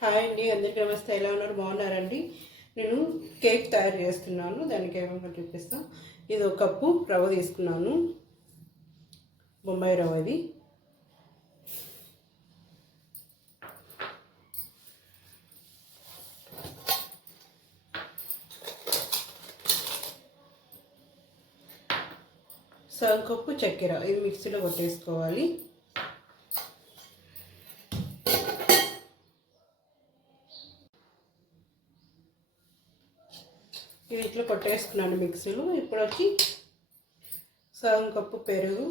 Hi అండి, అందరికీ నమస్తే. ఎలా ఉన్నారు? బాగున్నారండి? నేను కేక్ తయారు చేస్తున్నాను. దానికి ఏమేమో చూపిస్తాను. ఇది ఒక కప్పు రవ్వ తీసుకున్నాను, బొంబాయి రవ్వది. సగం కప్పు చక్కెర, ఇది మిక్సీలో కొట్టేసుకోవాలి. ఇట్లా కొట్టేసుకున్నాను మిక్సీలో. ఇప్పుడు వచ్చి సగం కప్పు పెరుగు,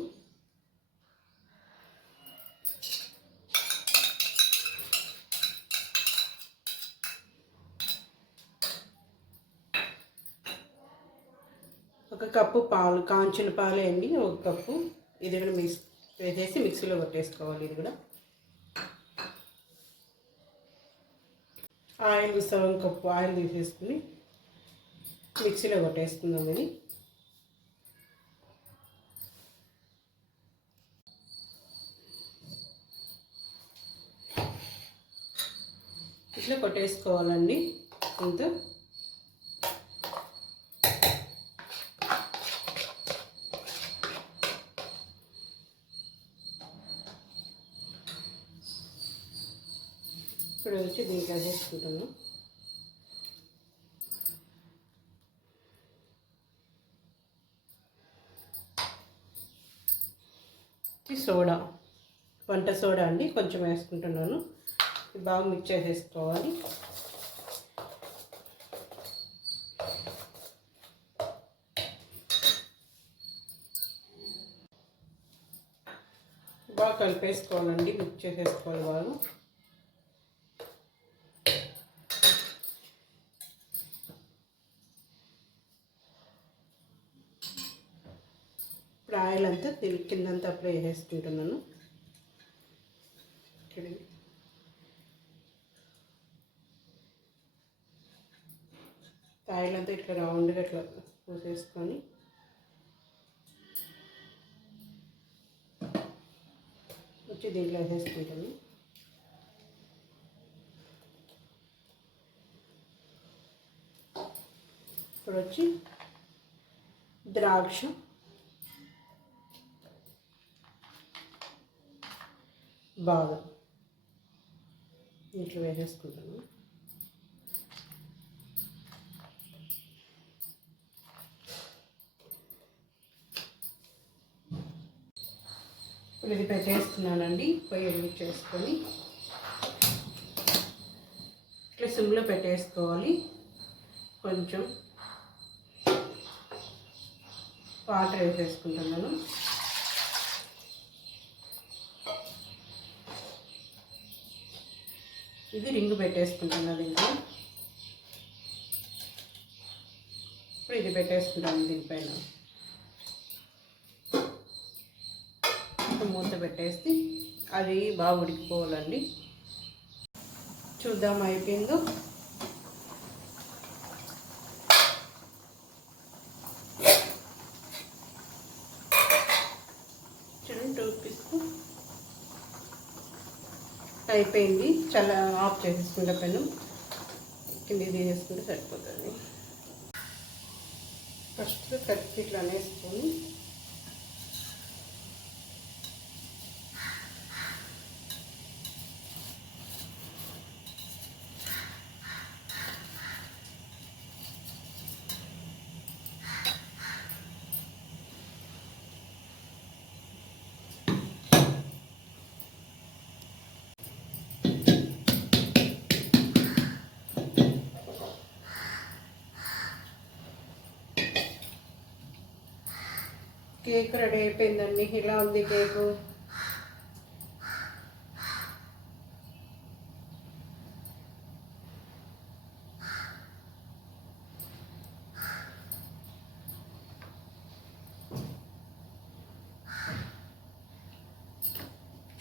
ఒక కప్పు పాలు, కాంచిన పాలు అండి, ఒక కప్పు. ఇది కూడా వేసేసి మిక్సీలో కొట్టేసుకోవాలి. ఇది కూడా ఆయిల్, సగం కప్పు ఆయిల్ తీసేసుకుని మిక్సీలో కొట్టేసుకుందాం. ఇది ఇట్లా కొట్టేసుకోవాలండి. ఇంత ఇప్పుడు వచ్చి దీంట్లో వేసుకుంటున్నాం. సోడా, వంట సోడా అండి, కొంచెం వేసుకుంటున్నాను. బాగా మిక్స్ చేసేసుకోవాలి. బాగా కలిపేసుకోవాలండి, మిక్స్ చేసేసుకోవాలి బాగా. ఇప్పుడు ఆయిల్ అంతా కిందంతా అప్లై చేసుకుంటున్నాను. ఆయిల్ అంతా ఇట్లా రౌండ్గా ఇట్లా పోసేసుకొని వచ్చి దీంట్లో వేసేసుకుంటాను. ఇప్పుడు వచ్చి ద్రాక్ష, బాదం ఇట్లా వేసేసుకుంటాను. ఇప్పుడు ఇది పెట్టేస్తున్నానండి. పొయ్యి వెలిగించేసుకొని ఇట్లా సిమ్లో పెట్టేసుకోవాలి. కొంచెం వాటర్ వేసేసుకుంటున్నాను. ఇది రింగ్ పెట్టేసుకుంటున్నాను. ఇంకా ఇప్పుడు ఇది పెట్టేసుకుంటాను. దీనిపైన మూత పెట్టేసి అది బాగా ఉడికిపోవాలండి. చూద్దాం అయిపోయిందో. చూడండి, చూపిస్తూ అయిపోయింది. చాలా ఆఫ్ చేసేసుకుంటే పెను కింద తీసేసుకుంటే సరిపోతుంది. ఫస్ట్ కత్తి ఇట్లా అనేసుకొని కేక్ రెడీ అయిపోయిందండి. ఇలా ఉంది కేకు.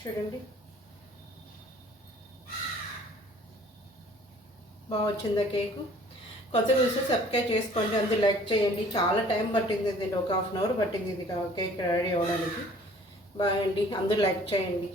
చూడండి, బాగా వచ్చిందా కేకు. కొత్తగా చూస్తే సబ్స్క్రైబ్ చేసుకోండి, అందరూ లైక్ చేయండి. చాలా టైం పట్టింది, ఇది ఒక హాఫ్ అన్ అవర్ పట్టింది ఇది కేక్ రెడీ అవ్వడానికి. బాగా అండి, అందరూ లైక్ చేయండి.